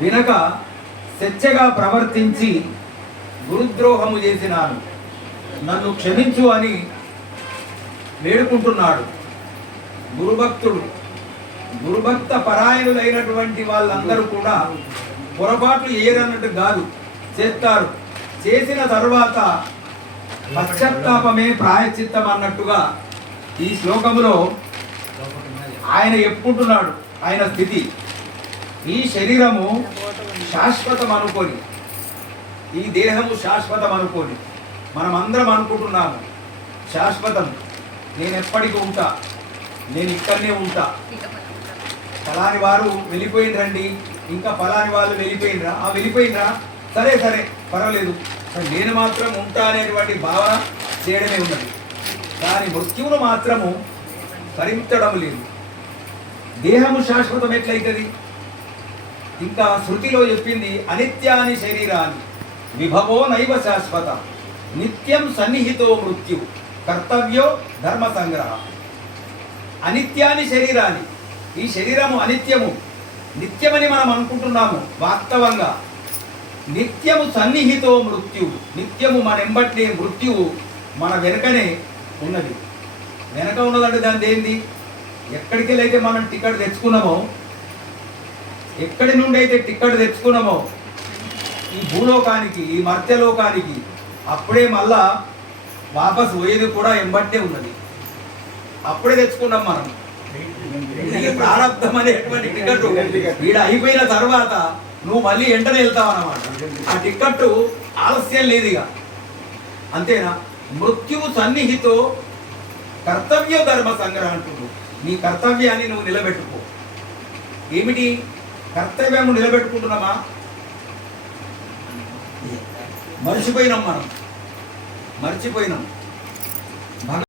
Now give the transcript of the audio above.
వినక స్వేచ్ఛగా ప్రవర్తించి గురుద్రోహము చేసినాను, నన్ను క్షమించు అని వేడుకుంటున్నాడు. గురుభక్త పరాయణులైనటువంటి వాళ్ళందరూ కూడా పొరపాట్లు చేయరన్నట్టు కాదు, చేస్తారు. చేసిన తర్వాత పశ్చాత్తాపమే ప్రాయశ్చిత్తం అన్నట్టుగా ఈ శ్లోకములో ఆయన చెప్పుకుంటున్నాడు ఆయన స్థితి. ఈ శరీరము శాశ్వతం అనుకొని, ఈ దేహము శాశ్వతం అనుకొని మనమందరం అనుకుంటున్నాము శాశ్వతం, నేను ఎప్పటికీ ఉంటా, నేను ఇక్కడనే ఉంటా. ఫలాని వారు వెళ్ళిపోయినరండి, ఇంకా ఫలాని వాళ్ళు వెళ్ళిపోయినరా, వెళ్ళిపోయినరా, సరే సరే పర్వాలేదు, నేను మాత్రం ఉంటా అనేటువంటి భావన చేయడమే ఉన్నది. కానీ మృత్యువును మాత్రము భరించడం లేదు. దేహము శాశ్వతం ఎట్లయితుంది? ఇంకా శృతిలో చెప్పింది అనిత్యాని శరీరాన్ని విభవో నైవ శాశ్వత నిత్యం సన్నిహితో మృత్యు కర్తవ్యో ధర్మ సంగ్రహ. అనిత్యాని శరీరాన్ని, ఈ శరీరము అనిత్యము, నిత్యమని మనం అనుకుంటున్నాము. వాస్తవంగా నిత్యము సన్నిహితో మృత్యు, నిత్యము మన ఎంబట్టే మృత్యువు మన వెనకనే ఉన్నది. వెనక ఉన్నదంటే దాని ఏంది? ఎక్కడికి వెళ్ళైతే మనం టికెట్ తెచ్చుకున్నామో, ఎక్కడి నుండి అయితే టికెట్ తెచ్చుకున్నామో ఈ భూలోకానికి, ఈ మర్త్యలోకానికి, అప్పుడే మళ్ళా వాపస్ పోయేది కూడా ఎంబట్టే ఉన్నది. అప్పుడే తెచ్చుకున్నాం మనం. ప్రారంభం అనేటువంటి టికెట్ వీడ అయిపోయిన తర్వాత నువ్వు మళ్ళీ వెంటనే వెళ్తావు అన్నమాట. ఆ టికెట్ ఆలస్యం లేదు ఇక, అంతేనా? మృత్యువు సన్నిహితో కర్తవ్య ధర్మ సంగ్రహం అంటున్నావు. నీ కర్తవ్యాన్ని నువ్వు నిలబెట్టుకో. ఏమిటి కర్తవ్యము? నిలబెట్టుకుంటున్నామా? మర్చిపోయినాం, మనం మర్చిపోయినాం.